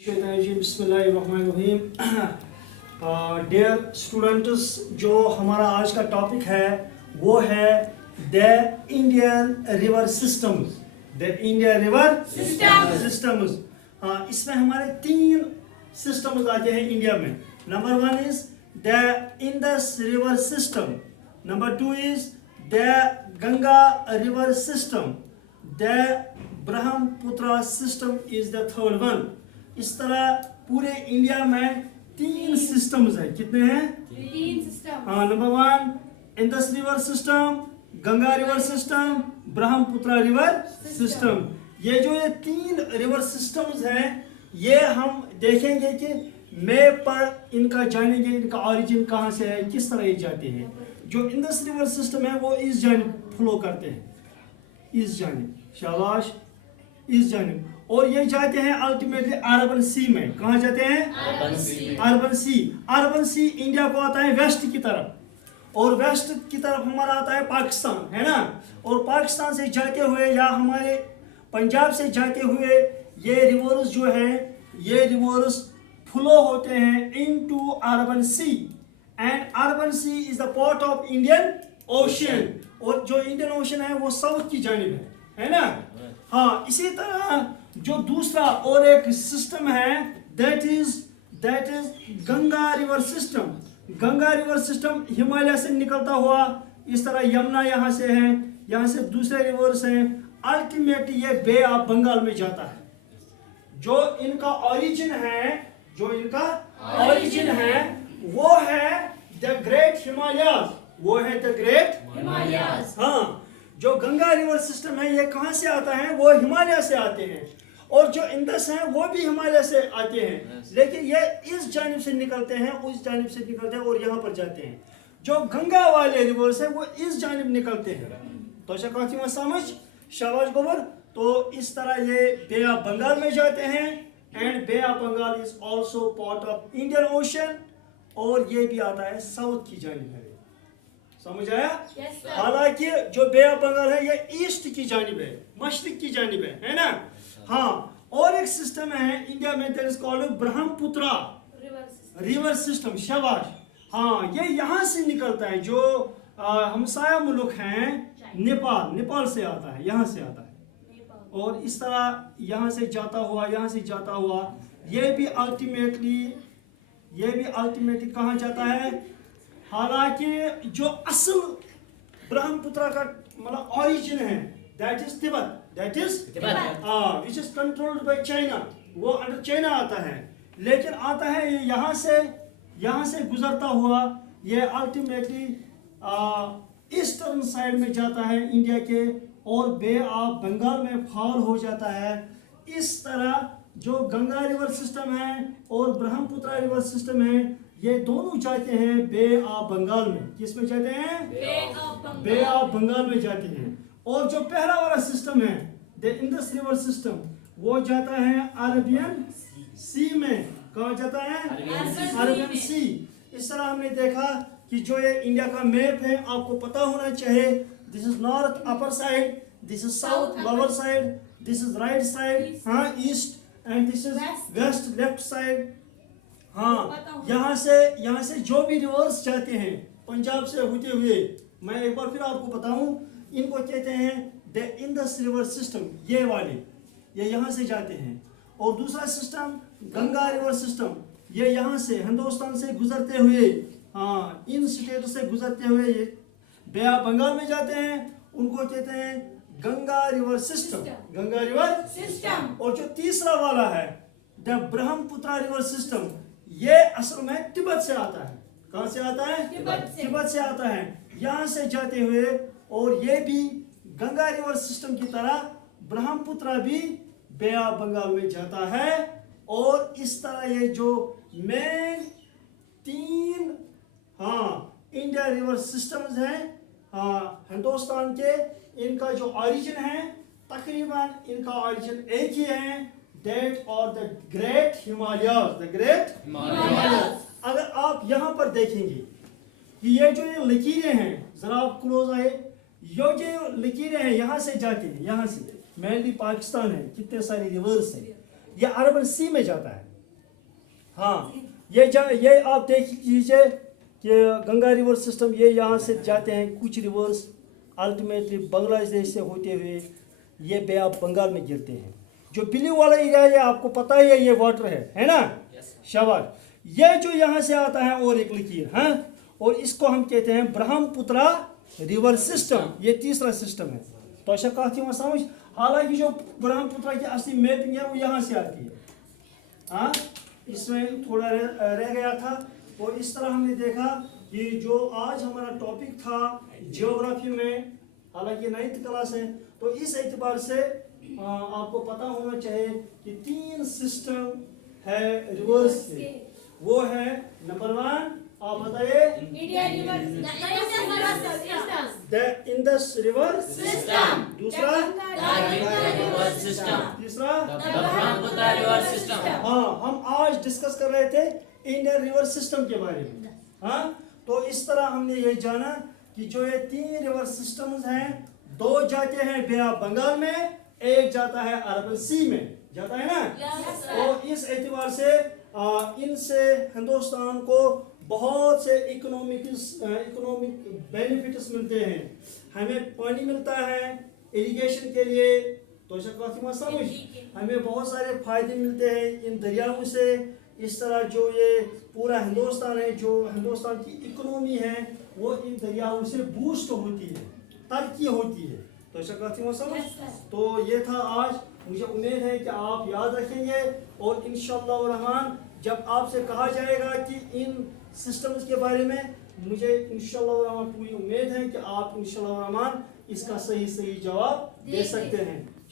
Dear students, जो हमारा आज का टॉपिक है वो है the Indian river systems. The Indian river systems. इसमें हमारे 3 सिस्टम्स आते हैं इंडिया में। Number 1 is the Indus river system, number 2 is the Ganga river system, the Brahmaputra system is the third one. इस तरह पूरे इंडिया में 3 सिस्टम्स हैं। कितने हैं? 3 सिस्टम। हाँ, number 1 Indus river system, Ganga river system, Brahmaputra river system. ये 3 रिवर सिस्टम्स हैं, ये हम देखेंगे कि मैप पर इनका जानेंगे, इनका ऑरिजिन कहाँ से है, किस तरह ये जाते हैं। जो इंडस रिवर सिस्टम है वो इस जानिब फ्लो करते हैं, इस जानिब, शाबाश, इस जानिब, और ये जाते हैं अल्टीमेटली अरबन सी में। कहाँ जाते हैं? अरबन सी। अरबन सी इंडिया को आता है वेस्ट की तरफ, और वेस्ट की तरफ हमारा आता है पाकिस्तान, है ना। और पाकिस्तान से जाते हुए या हमारे पंजाब से जाते हुए ये रिवर्स जो है, ये रिवर्स फ्लो होते हैं into Arabian sea, and Arabian sea is the part of Indian ocean. और जो इंडियन ओशन है वो साउथ की जानिब है ना। हाँ, इसी तरह जो दूसरा और एक सिस्टम है that is Ganga river system. Ganga river system Himalaya से निकलता हुआ इस तरह यमुना यहाँ से है, यहाँ से दूसरे रिवर्स हैं, अल्टीमेटली ये बे ऑफ बंगाल में जाता है। जो इनका ओरिजिन है वो है द ग्रेट हिमालयाज, वो है द ग्रेट हिमालयाज। हाँ, जो गंगा रिवर सिस्टम है ये कहाँ से आता है? वो हिमालय से आते हैं, और जो इंडस हैं वो भी हिमालय से आते हैं, लेकिन ये इस जानिब से निकलते हैं, उस जानिब से निकलते हैं और यहाँ पर जाते हैं। जो गंगा वाले रिवर्स है वो इस जानिब निकलते हैं। तो काफी मत समझ, शाबाश गोबर। तो इस तरह ये बे ऑफ बंगाल में जाते हैं, and bay of Bengal is also part of Indian ocean, और ये भी आता है साउथ की जानिब है। समझ आया? हालांकि जो बे ऑफ बंगाल है ये ईस्ट की जानिब है, मशरिक की जानिब है ना। हाँ, और एक सिस्टम है इंडिया में that is called Brahmaputra river system. शाबाश। हाँ, ये यहाँ से निकलता है, जो हमसाया मुल्क हैं नेपाल से आता है, यहाँ से आता है, और इस तरह यहाँ से जाता हुआ ये भी अल्टीमेटली कहाँ जाता है? हालांकि जो असल ब्रह्मपुत्र का मतलब ओरिजिन है that is Tibet, which is controlled by China, वो अंडर चाइना आता है, लेकिन आता है ये यहाँ से गुजरता हुआ ये अल्टीमेटली ईस्टर्न साइड में जाता है इंडिया के, और बे ऑफ बंगाल में फॉल हो जाता है। इस तरह जो गंगा रिवर सिस्टम है और ब्रह्मपुत्र रिवर सिस्टम है, ये दोनों जाते हैं बे ऑफ बंगाल में। किस में जाते हैं? बे ऑफ बंगाल में जाते हैं। और जो पहला वाला सिस्टम है द इंडस रिवर सिस्टम, वो जाता है अरबियन सी में। कहाँ जाता है? अरबियन सी। इस तरह हमने देखा कि जो ये इंडिया का मैप है आपको पता होना चाहिए। This is north upper side, this is south lower side, this is right side, हाँ, east, and this is west left side. हाँ, यहाँ से जो भी रिवर्स जाते हैं पंजाब से होते हुए, मैं एक बार फिर आपको बताऊं, इनको कहते हैं द इंडस रिवर सिस्टम। ये वाले ये यहाँ से जाते हैं। और दूसरा सिस्टम गंगा रिवर सिस्टम, ये यहाँ से हिंदुस्तान से गुजरते हुए, हाँ, इन स्टेट से गुजरते हुए ये बे ऑफ बंगाल में जाते हैं, उनको कहते हैं गंगा रिवर सिस्टम। और जो तीसरा वाला है द ब्रह्मपुत्र रिवर सिस्टम, ये असल में तिब्बत से आता है। कहाँ से आता है? तिब्बत से आता है, यहाँ से जाते हुए, और ये भी गंगा रिवर सिस्टम की तरह ब्रह्मपुत्र भी बे ऑफ बंगाल में जाता है। और इस तरह ये जो मेन 3 इंडिया रिवर सिस्टम्स हैं हिंदुस्तान के, इनका जो ओरिजिन है तकरीबन इनका ओरिजिन एक ही है, दैट और द ग्रेट हिमालयाज। अगर आप यहाँ पर देखेंगे कि ये जो लकीरें हैं, जरा आप क्लोज आए, ये जो लकीरें हैं यहाँ से जाती हैं, यहाँ से मेनली पाकिस्तान है, कितने सारे रिवर्स हैं, ये अरबन सी में जाता है। हाँ, ये आप देख लीजिए कि गंगा रिवर सिस्टम ये यहाँ से जाते हैं कुछ रिवर्स, अल्टीमेटली बांग्लादेश से होते हुए ये बे ऑफ बंगाल में गिरते हैं। जो ब्लू वाला एरिया है आपको पता ही है, ये वाटर है ना। शाबाश। ये जो यहाँ से आता है और एक लकीर, हाँ, और इसको हम कहते हैं ब्रह्मपुत्रा रिवर सिस्टम। ये तीसरा सिस्टम है। तो अच्छा कहती हूँ समझ। हालांकि जो ब्रह्मपुत्रा की असली मैपिंग है वो यहाँ से आती है, हाँ, इसमें थोड़ा रह गया था। और इस तरह हमने देखा कि जो आज हमारा टॉपिक था जियोग्राफी में, हालांकि 9th क्लास है, तो इस एतबार से आपको पता होना चाहिए कि 3 सिस्टम है रिवर्स से। वो है नंबर 1, आप बताइए, द इंडस रिवर सिस्टम। दूसरा, तीसरा, ब्रह्मपुत्र रिवर सिस्टम। हाँ, हम आज डिस्कस कर रहे थे इंडियन रिवर सिस्टम के बारे में। हाँ, तो इस तरह हमने ये जाना कि जो ये 3 रिवर सिस्टम्स हैं, 2 जाते हैं बे ऑफ बंगाल में, एक जाता है अरबन सी में, जाता है ना। और इस एतबार से इनसे हिंदुस्तान को बहुत से इकोनॉमिक बेनिफिट्स मिलते हैं। हमें पानी मिलता है इरिगेशन के लिए, तो ऐसा समझ, हमें बहुत सारे फायदे मिलते हैं इन दरियाओं से। इस तरह जो ये पूरा हिंदुस्तान है, जो हिंदुस्तान की इकोनॉमी है, वो इन दरियाओं से बूस्ट होती है, तरक्की होती है। तो ऐसा समझ। तो ये था आज। मुझे उम्मीद है कि आप याद रखेंगे, और इंशाअल्लाह रहमान जब आपसे कहा जाएगा कि इन सिस्टम्स के बारे में, मुझे इंशाअल्लाह रहमान पूरी उम्मीद है कि आप इंशाअल्लाह रहमान इसका सही जवाब दे सकते हैं।